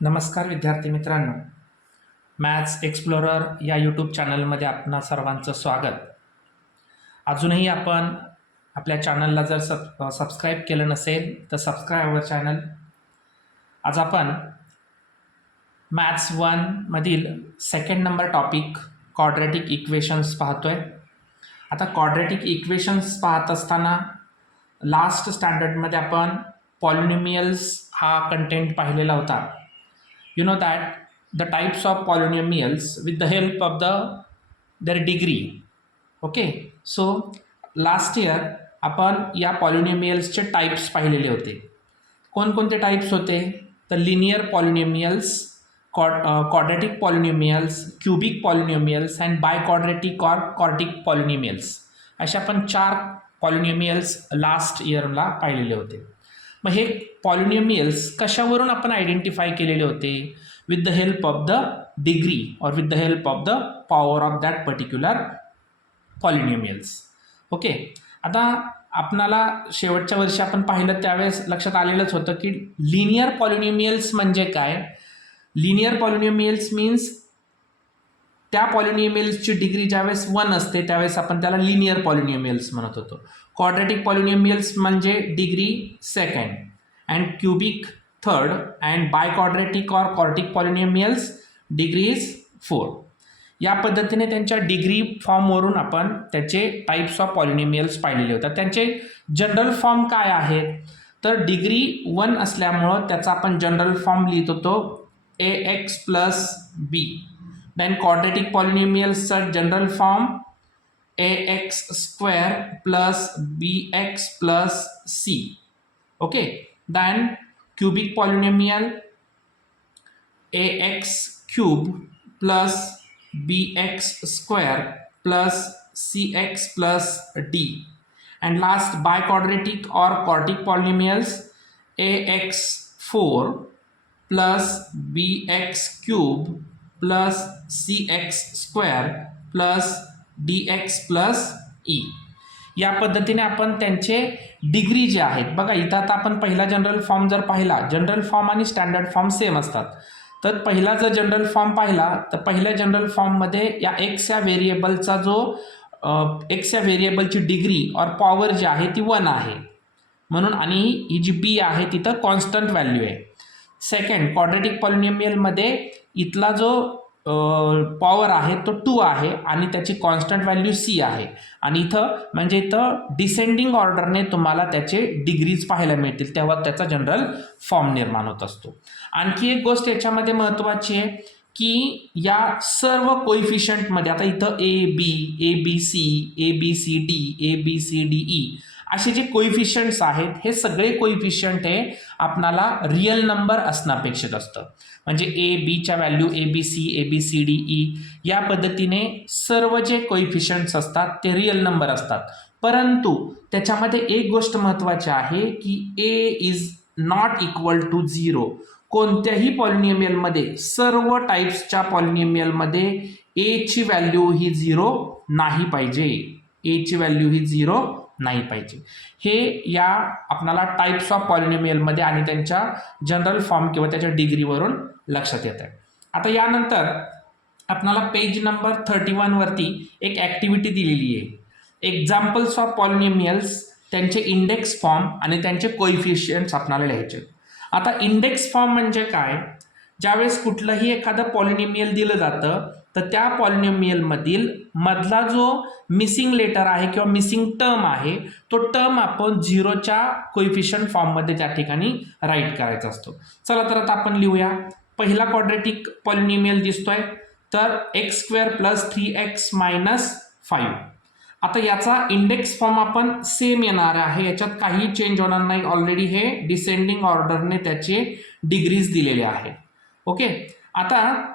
नमस्कार विद्यार्थी मित्रांनो, मॅथ्स एक्सप्लोरर या यूट्यूब चॅनलमध्ये आपणा सर्वांचं स्वागत. अजूनही आपण आपल्या चॅनलला जर सबस्क्राईब केलं नसेल तर सबस्क्राईब अवर चॅनल. आज आपण मॅथ्स 1 मधील second number topic quadratic equations पाहतोय. आता क्वाड्रॅटिक इक्वेशन्स पाहत असताना लास्ट स्टँडर्डमध्ये आपण पॉलिनोमियल्स हा कंटेंट पाहिलेला होता. You know that the types of polynomials with the help of their degree. Okay, so last year आपण या पॉलिनोमियल्सचे टाइप्स पाहिलेले होते. कोणकोणते टाइप्स होते? तर linear polynomials, quadratic polynomials, cubic polynomials and biquadratic और क्वार्टिक पॉलिनोमियल्स, अशा आपण 4 पॉलिनोमियल्स लास्ट इयरला पाहिलेले होते. मग हे पॉलिनोमियल्स कशावरून आपण आयडेंटिफाय केलेले होते? With the help of the degree or with the help of the power of that particular polynomials. Okay, आता आपणाला शेवटच्या वर्षी आपण पाहिलं त्यावेळेस लक्षात आलेलंच होतं की लिनियर पॉलिनोमियल्स म्हणजे काय. लिनियर पॉलिनोमियल्स मीन्स त्या पॉलिनोमियल्सची डिग्री ज्यावेळेस 1 असते त्यावेळेस आपण त्याला लिनियर पॉलिनोमियल्स म्हणत होतो. क्वाड्रॅटिक पॉलिनोमियल्स म्हणजे degree 2nd and cubic 3rd and biquadratic और क्वार्टिक पॉलिनोमियल्स डिग्री इज 4. या पद्धतीने त्यांच्या डिग्री फॉर्मवरून आपण त्याचे टाइप्स ऑफ पॉलिनोमियल्स पाहिलेले होतात. त्यांचे जनरल फॉर्म काय आहेत? तर डिग्री 1 असल्यामुळं त्याचा आपण जनरल फॉर्म लिहित होतो ax plus b. Then quadratic polynomials general form ax square plus bx plus c. Okay. Then cubic polynomial ax cube plus bx square plus cx plus d. And last biquadratic or quartic polynomials ax4 plus bx cube plus cx square plus dx plus e. या पद्धतीने आपण त्यांचे degree जे आहेत बघा. इथं आता आपण पहिला जनरल फॉर्म जर पाहिला, जनरल फॉर्म आणि स्टँडर्ड फॉर्म सेम असतात. तर पहिला जर जनरल फॉर्म पाहिला तर पहिल्या जनरल फॉर्ममध्ये या एक्स या व्हेरिएबलचा जो एक्स या व्हेरिएबलची डिग्री और पॉवर जी आहे ती 1 आहे म्हणून, आणि ही जी बी आहे तिथं कॉन्स्टंट व्हॅल्यू आहे. सेकंड क्वाड्रॅटिक पॉलिनोमियलमध्ये इथला जो पॉवर आहे तो 2 आहे आणि त्याची कॉन्स्टंट व्हॅल्यू सी आहे. आणि इथं म्हणजे इथं डिसेंडिंग ऑर्डरने तुम्हाला त्याचे डिग्रीज पाहायला मिळतील, तेव्हा त्याचा जनरल फॉर्म निर्माण होत असतो. आणखी एक गोष्ट याच्यामध्ये महत्त्वाची आहे की या सर्व कोइफिशियंटमध्ये आता इथं ABC, ABCD, ABCDE असे जे कोइफिशियंट्स आहेत हे सगळे कोइफिशियंट हे आपणाला रिअल नंबर असणं अपेक्षित असतं. म्हणजे बीच्या व्हॅल्यू ABC, ABCDE या पद्धतीने सर्व जे कोइफिशियंट्स असतात ते रिअल नंबर असतात. परंतु त्याच्यामध्ये एक गोष्ट महत्त्वाची आहे की A is not equal to 0. कोणत्याही पॉलिनोमियलमध्ये सर्व टाइप्सच्या पॉलिनोमियलमध्ये A ची व्हॅल्यू ही 0 नाही पाहिजे. A ची व्हॅल्यू ही 0 नाही पाहिजे. हे या आपल्याला टाइप्स ऑफ पॉलिनोमियलमध्ये आणि त्यांच्या जनरल फॉर्म किंवा त्याच्या डिग्रीवरून लक्षात येत आहे. आता यानंतर आपल्याला पेज नंबर 31 वरती एक ॲक्टिव्हिटी दिलेली आहे. एक्झाम्पल्स ऑफ पॉलिनोमियल्स, त्यांचे इंडेक्स फॉर्म आणि त्यांचे कोइफिशियंट्स आपल्याला लिहायचे. आता इंडेक्स फॉर्म म्हणजे काय? ज्यावेळेस कुठलंही एखादं पॉलिनोमियल दिलं जातं तर त्या पॉलिनोमियलमधील मधला जो मिसिंग लेटर आहे किंवा मिसिंग टर्म आहे तो टर्म आपण 0च्या कोइफिशियंट फॉर्ममध्ये त्या ठिकाणी राईट करायचा असतो. चला तर आता आपण लिहूया. पहिला क्वाड्रॅटिक पॉलिनोमियल दिसतोय तर x square plus 3x minus 5. आता याचा इंडेक्स फॉर्म आपण सेम येणार आहे, याच्यात काही चेंज होणार नाही. ऑलरेडी हे डिसेंडिंग ऑर्डरने त्याचे डिग्रीज दिलेले आहे. ओके, आता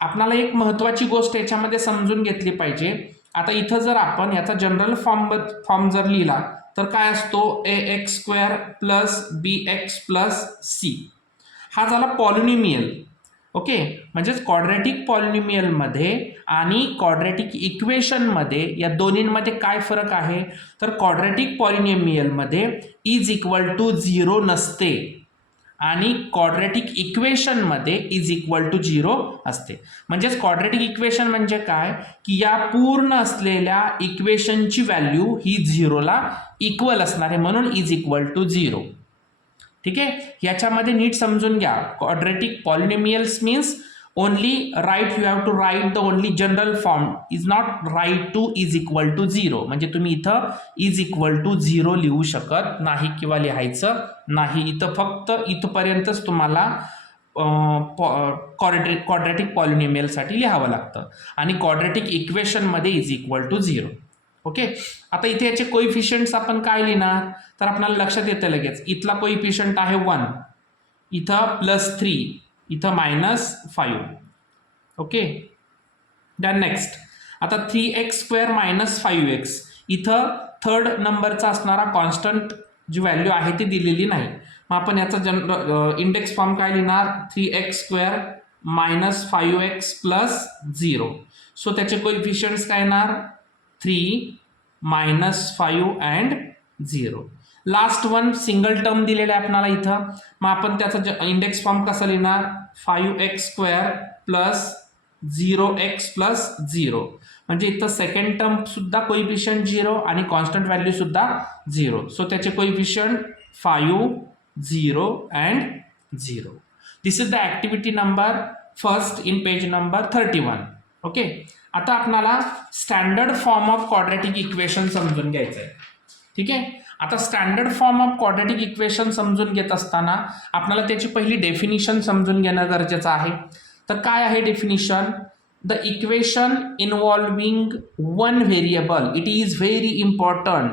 आपल्याला एक महत्त्वाची गोष्ट याच्यामध्ये समजून घेतली पाहिजे. आता इथं जर आपण याचा जनरल फॉर्म जर लिहिला तर काय असतो? ax square plus bx plus c. हा झाला पॉलिनोमियल. ओके, म्हणजेच क्वाड्रॅटिक पॉलिनोमियलमध्ये आणि क्वाड्रॅटिक इक्वेशनमध्ये या दोन्हींमध्ये काय फरक आहे? तर क्वाड्रॅटिक पॉलिनोमियलमध्ये इज इक्वल टू 0 नसते आणि क्वाड्रॅटिक इक्वेशनमध्ये इज इक्वल टू 0 असते. म्हणजेच क्वाड्रॅटिक इक्वेशन म्हणजे काय, की या पूर्ण असलेल्या इक्वेशनची व्हॅल्यू ही 0ला इक्वल असणार आहे, म्हणून इज इक्वल टू 0. ठीक आहे, याच्यामध्ये नीट समजून घ्या. Quadratic polynomials means only write, you have to write the only general form, is not write to is equal to 0. म्हणजे तुम्ही इथं इज इक्वल टू 0 लिहू शकत नाही किंवा लिहायचं नाही. इथं फक्त इथपर्यंतच तुम्हाला क्वाड्रॅटिक पॉलिनोमियलसाठी लिहावं लागतं आणि क्वाड्रॅटिक इक्वेशनमध्ये इज इक्वल टू 0. ओके, आता इथे याचे कोइफिशियंट्स आपण काय लिहिणार, तर आपल्याला लक्षात येतं लगेच. इथला कोइफिशियंट आहे 1, इथं +3, इथं -5. ओके, दॅन नेक्स्ट आता 3x² - 5x, इथं थर्ड नंबरचा असणारा कॉन्स्टंट जी व्हॅल्यू आहे ती दिलेली नाही. मग आपण याचा इंडेक्स फॉर्म काय लिहिणार, 3x² - 5x + 0. सो त्याचे कोइफिशियंट्स काय येणार, 3 -5 and 0. Last one single term दिलेला आहे आपल्याला इथं. मग आपण त्याचा इंडेक्स फॉर्म कसा लिहिणार, 5x² + 0x + 0. म्हणजे इथं सेकंड टर्म सुद्धा कोइफिशियंट 0 आणि कॉन्स्टंट व्हॅल्यू सुद्धा 0. सो त्याचे coefficient 5, 0 and 0. This is the activity number first in page number 31. Okay, आता आपल्याला standard form of quadratic equation समजून घ्यायचं आहे. ठीक आहे, आता standard form of quadratic equation समजून घेत असताना आपल्याला त्याची पहिली डेफिनिशन समजून घेणं गरजेचं आहे. तर काय आहे definition, the equation involving one variable, it is very important.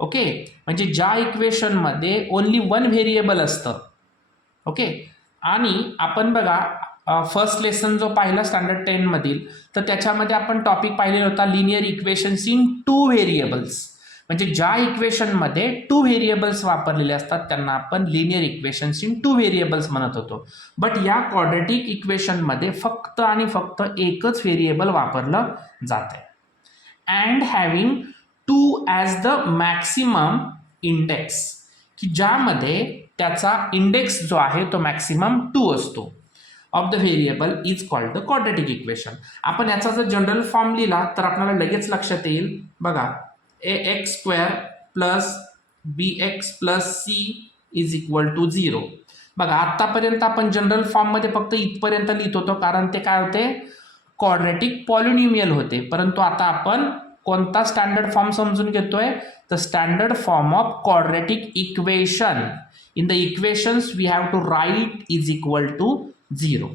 Okay, म्हणजे ज्या इक्वेशनमध्ये ओनली वन व्हेरिएबल असतं. ओके, आणि आपण बघा फर्स्ट लेसन जो पाहिला स्टँडर्ड 10 मधील, तर त्याच्यामध्ये आपण टॉपिक पाहिलेला होता लिनियर इक्वेशन्स इन 2 व्हेरिएबल्स. म्हणजे ज्या इक्वेशनमध्ये 2 व्हेरिएबल्स वापरलेले असतात त्यांना आपण लिनियर इक्वेशन्स इन 2 व्हेरिएबल्स म्हणत होतो. बट या क्वाड्रॅटिक इक्वेशनमध्ये फक्त आणि फक्त एकच व्हेरिएबल वापरलं जात आहे. And having 2 as the maximum index, की ज्यामध्ये त्याचा इंडेक्स जो आहे तो मॅक्सिमम 2 असतो of the variable is called the quadratic equation. आपण याचा जर जनरल फॉर्म लिहिला तर आपल्याला लगेच लक्षात येईल. बघा, ax² + bx + c is equal to 0. बघा, आतापर्यंत आपण जनरल फॉर्ममध्ये फक्त इथपर्यंत लिहित होतो कारण ते काय होते, क्वाड्रॅटिक पॉलिनोमियल होते. परंतु आता आपण कोणता स्टँडर्ड फॉर्म समजून घेतोय, तर standard form of quadratic equation. In the equations we have to write is equal to 0.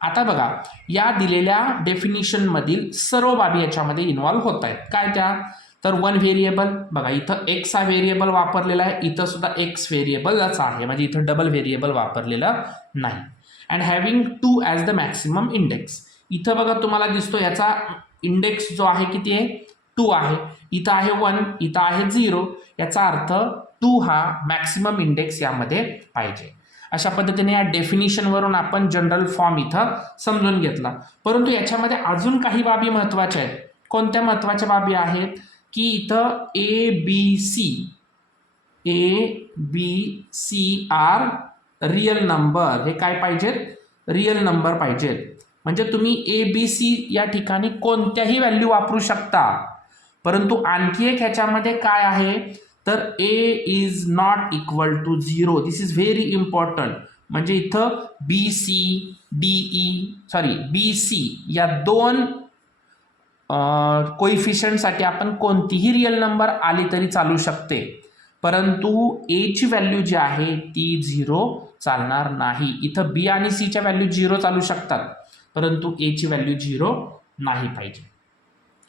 आता बघा, या दिलेल्या डेफिनिशन मधील सर्व बाबी याच्यामध्ये इन्व्हॉल्व होत आहेत. काय त्या, तर वन व्हेरिएबल. बघा, इथं एक्स हा व्हेरिएबल वापरलेला आहे, इथं सुद्धा एक्स व्हेरिएबलच आहे, म्हणजे इथं डबल व्हेरिएबल वापरलेलं नाही. And having 2 as the maximum index. इथं बघा तुम्हाला दिसतो याचा इंडेक्स जो आहे किती आहे, 2 आहे. इथं आहे 1, इथं आहे 0. याचा अर्थ 2 हा मॅक्सिमम इंडेक्स यामध्ये पाहिजे. अशा पद्धतीने या डेफिनिशनवरून आपण जनरल फॉर्म इथं समजून घेतला. परंतु याच्यामध्ये अजून काही बाबी महत्त्वाच्या आहेत. कोणत्या महत्त्वाच्या बाबी आहेत, की इथं A B C are real number, हे काय पाहिजेत, रिअल नंबर पाहिजेत. म्हणजे तुम्ही ABC या ठिकाणी कोणत्याही व्हॅल्यू वापरू शकता. परंतु आणखी एक ह्याच्यामध्ये काय आहे, तर A is not equal to 0. This is very important. म्हणजे इथं BC या दोन कोइफिशियंटसाठी आपण कोणतीही रिअल नंबर आली तरी चालू शकते. परंतु एची व्हॅल्यू जी आहे ती 0 चालणार नाही. इथं बी आणि सीच्या व्हॅल्यू 0 चालू शकतात, परंतु एची व्हॅल्यू 0 नाही पाहिजे.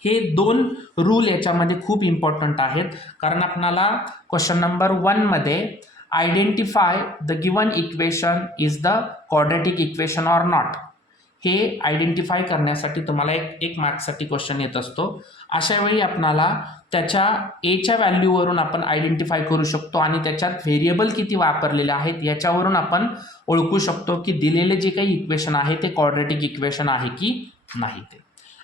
हे दोन रूल याच्यामध्ये खूप इम्पॉर्टंट आहेत. कारण आपणाला क्वेश्चन नंबर 1 मध्ये identify the given equation is the quadratic equation or not, हे आयडेंटिफाय करण्यासाठी तुम्हाला एक मार्क्ससाठी क्वेश्चन येत असतो. अशा वेळी आपणाला त्याच्या एच्या व्हॅल्यूवरून आपण आयडेंटिफाय करू शकतो आणि त्याच्यात व्हेरिएबल किती वापरलेले आहेत याच्यावरून आपण ओळखू शकतो की दिलेले जे काही इक्वेशन आहे ते क्वाड्रॅटिक इक्वेशन आहे की नाही ते.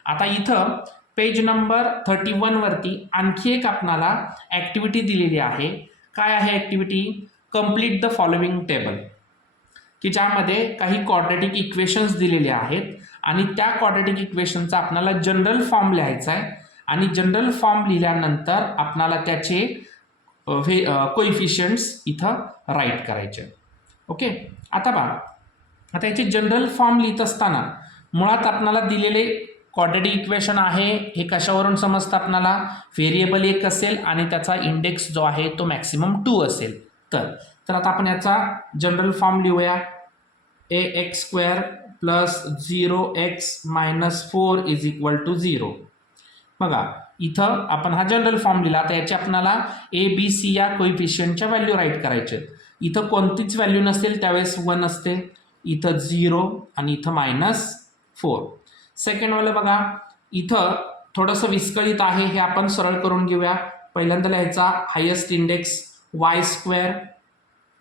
आता इथं पेज नंबर 31 वरती आणखी एक आपणाला ॲक्टिव्हिटी दिलेली आहे. काय आहे activity, complete the following table, की ज्यामध्ये काही क्वाड्रॅटिक इक्वेशन्स दिलेले आहेत आणि त्या क्वाड्रॅटिक इक्वेशनचा आपल्याला जनरल फॉर्म लिहायचा आहे आणि जनरल फॉर्म लिहिल्यानंतर आपल्याला त्याचे कोइफिशियंट्स इथं राईट करायचे. ओके, आता बघा, आता याचे जनरल फॉर्म लिहित असताना मुळात आपल्याला दिलेले क्वाड्रॅटिक इक्वेशन आहे हे कशावरून समजतं आपल्याला, व्हेरिएबल एक असेल आणि त्याचा इंडेक्स जो आहे तो मॅक्सिमम 2 असेल. तर आता आपण याचा जनरल फॉर्म लिहूया. ax² plus 0x-4 is equal to 0. बघा इथं आपण हा जनरल फॉर्म लिहिला. तर याचे आपल्याला ए बी सी या कोइफिशियंटच्या व्हॅल्यू राईट करायचे. इथं कोणतीच व्हॅल्यू नसेल त्यावेळेस 1 असते, इथं 0 आणि इथं -4. सेकंडवालं बघा, इथं थोडंसं विस्कळीत आहे, हे आपण सरळ करून घेऊया. पहिल्यांदा लिहायचा हायेस्ट इंडेक्स y²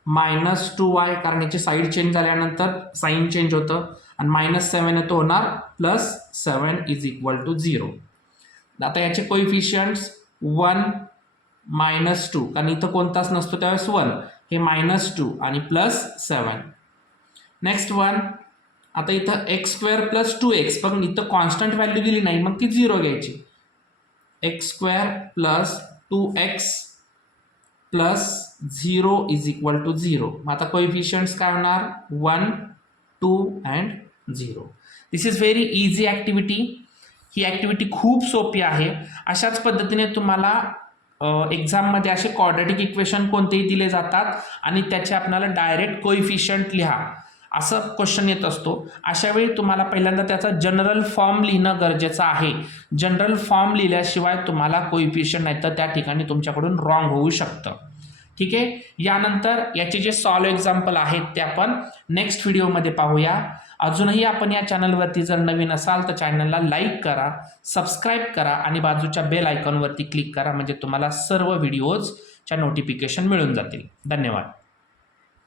-2y, कारण याची साईड चेंज झाल्यानंतर साईन चेंज होतं आणि -7 येतो होणार +7 इज इक्वल टू 0. आता याचे कोइफिशियंट्स 1 -2, कारण इथं कोणताच नसतो त्यावेळेस 1, हे -2 आणि +7. नेक्स्ट वन, आता इथं x² + 2x, पण इथं कॉन्स्टंट व्हॅल्यू दिली नाही, मग ती 0 घ्यायची. x² + 2x + 0 is equal to 0. मग आता कोइफिशियंट्स काय होणार, 1, 2 and 0. This is very easy activity. He activity खूप सोपी आहे. अशाच पद्धतीने तुम्हाला एक्झाममध्ये असे क्वाड्रॅटिक इक्वेशन कोणतेही दिले जातात आणि त्याचे आपल्याला डायरेक्ट कोइफिशियंट लिहा असं क्वेश्चन येत असतो. अशा वेळी तुम्हाला पहिल्यांदा त्याचा जनरल फॉर्म लिहिणं गरजेचं आहे. जनरल फॉर्म लिहिल्याशिवाय तुम्हाला कोइफिशियंट नाही तर त्या ठिकाणी तुमच्याकडून रॉंग होऊ शकतं. ठीक आहे, यानंतर याचे जे सॉल्व एक्झाम्पल आहेत ते आपण नेक्स्ट व्हिडिओमध्ये पाहूया. अजूनही आपण या चॅनलवरती जर नवीन असाल तर चॅनलला लाईक करा, सबस्क्राईब करा आणि बाजूच्या बेल आयकॉनवरती क्लिक करा, म्हणजे तुम्हाला सर्व व्हिडिओजच्या नोटिफिकेशन मिळून जातील. धन्यवाद.